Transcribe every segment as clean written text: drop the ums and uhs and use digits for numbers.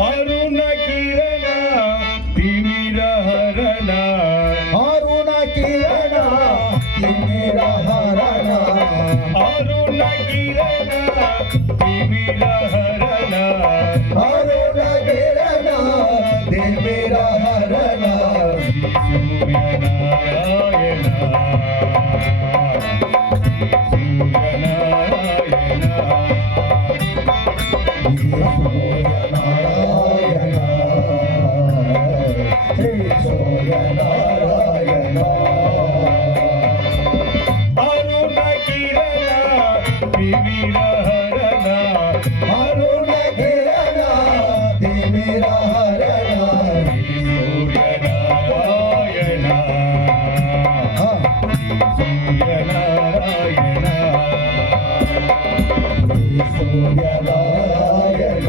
అరుణ కిరణ తిమిర హరణ అరుణ కిరణ తిమిర హరణ అరుణ కిరణ తిమిర హరణ అరుణ కిరణ తిమిర హరణ సూర్యనారాయణ సూర్యనారాయణ అరుణ కిరణ తిమిర హరణ అరుణ కిరణ తిమిర హరణ సూర్యనారాయణ సూర్యనారాయణ సూర్యనారాయణ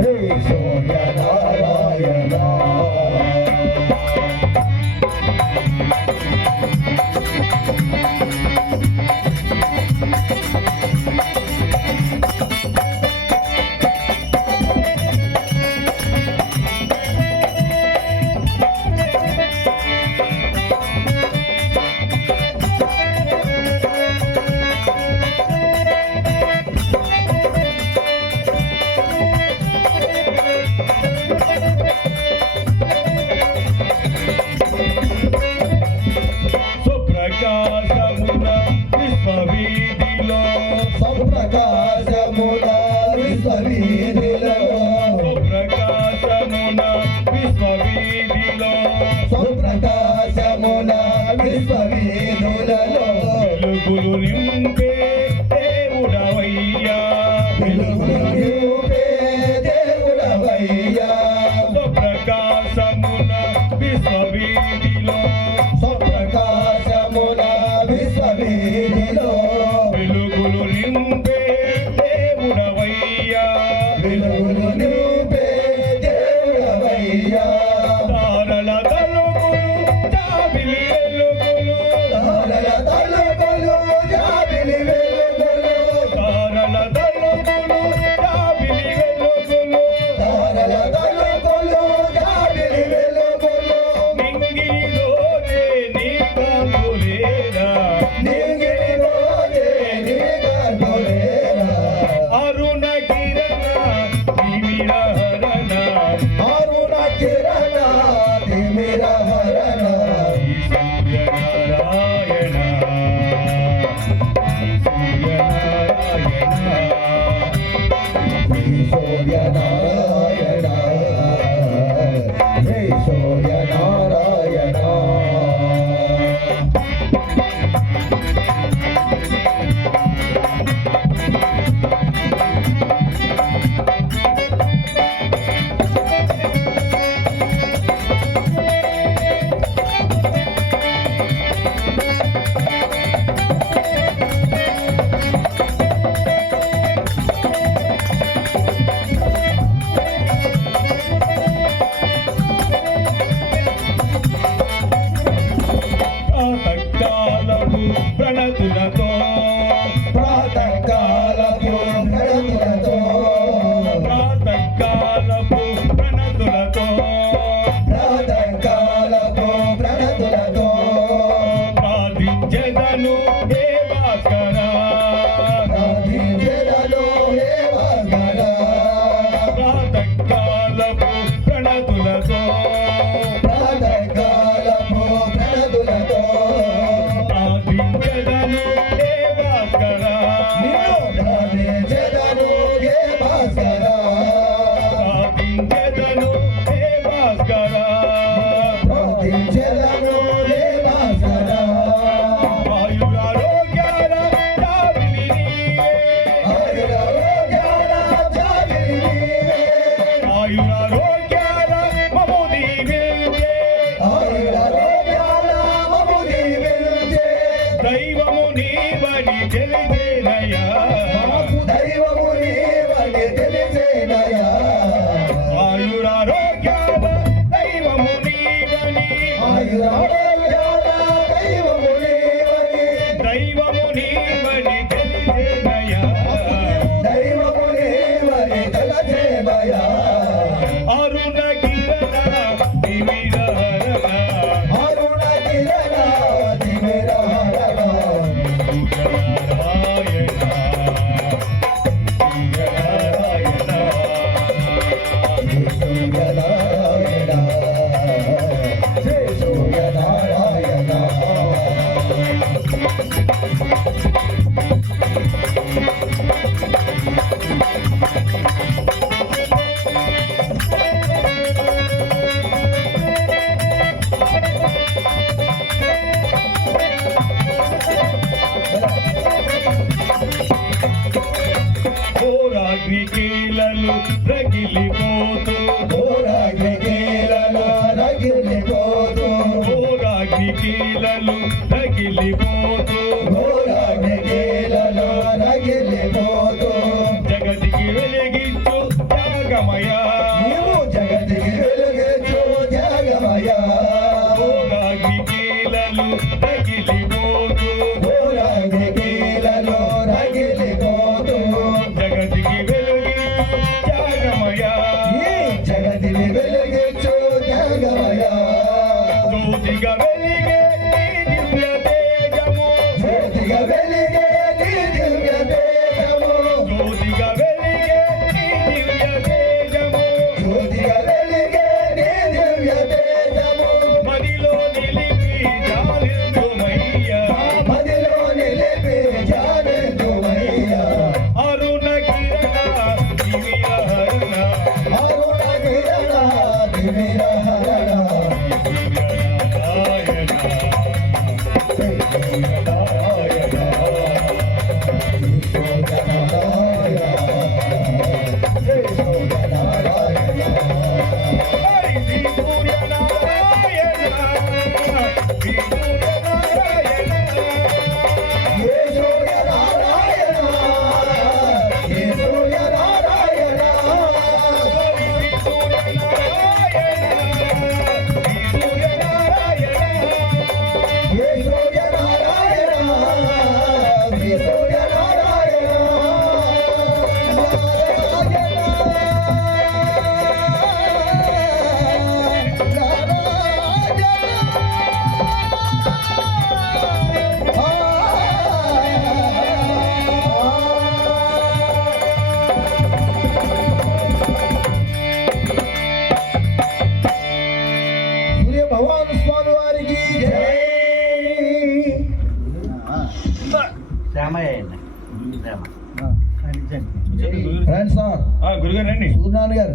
హే సూర్యనారాయణ సుప్రకాశమున విశ్వవీధిలో సప్రకాశమున విశ్వవీధిలో సుప్రకాశమున విశ్వవీధిలో సప్రకాశమున విశ్వవీధులలో వెలుగులు నింపే దేవుడవయ్యా వెలుగులు నింపే దేవుడవయ్యా సుప్రకాశమున విశ్వవీధిలో సప్రకాశమున విశ్వవీధిలో వెలుగులు నింపే దేవుడవయ్యా వెలుగులు నింపే దేవుడవయ్యా తారల తలుపులు జాబిలి వెలుగులు తారల తలుపులు జాబిలి వెలుగులు తారల తలుపులు జాబిలి వెలుగులు తారల తలుపులు జాబిలి వెలుగులు నింగిలోనే నీ కాంతులేరా నింగిలోనే నీ గర్భులేరా అరుణ కిరణ తిమిర హరణ అరుణ కిరణ తిమిర హరణ సూర్యనారాయణ సూర్యనారాయణ సూర్యనారాయణ హే సూర్యనారాయణ అరుణ కిరణ తిమిర హరణ అరుణ కిరణ తిమిర హరణ నారాయణ నారాయణ సూర్యనారాయణ జై సూర్యనారాయణ ఓరాగ్నికీలలు రగిలిపోతూ ఓరాగ్నికీలలో రగిలిపోతూ ఓరాగ్నికీలలు రగిలిపోతూ ఓరాగ్నికీలలో రగిలిపోతూ జగతికి వెలిగించు త్యాగమయ నీవు జగతికి వెలుగించు జగమయ ఓరాగ్నికీలలు రగిలిపోతూ ఓరాగ్నికీలలో రగిలిపోతూ జగతికి వెలిగించు త్యాగమయ ఈ జగతిని వెలుగించు జగమయ జ్యోతిగా వెలిగే నీ దివ్య తేజము జ్యోతిగా వెలిగే నీ దివ్య తేజము జ్యోతిగా వెలిగే నీ దివ్య తేజము జ్యోతిగా వెలిగే నీ దివ్య తేజము మదిలో నిలిపి జాలిందుమయ్యా మదిలో నిలిపి జానెందుమయ్యా అరుణ కిరణ తిమిర హరణ అరుణ కిరణ తిమిర హరణ నారాయణ నారాయణ జై సూర్యనారాయణ హరి శ్రీ సూర్యనారాయణ శ్రీ సూర్యనారాయణ జై సూర్యనారాయణ జై సూర్యనారాయణ హరి శ్రీ సూర్యనారాయణ శ్రీ సూర్యనారాయణ జై సూర్యనారాయణ జై సూర్యనారాయణ సూర్య భగవాన్ స్వామి వారికి జై శ్యామయ్య శ్యామ రండి సార్ గురుగారు రండి సూర్యనారాయణ గారు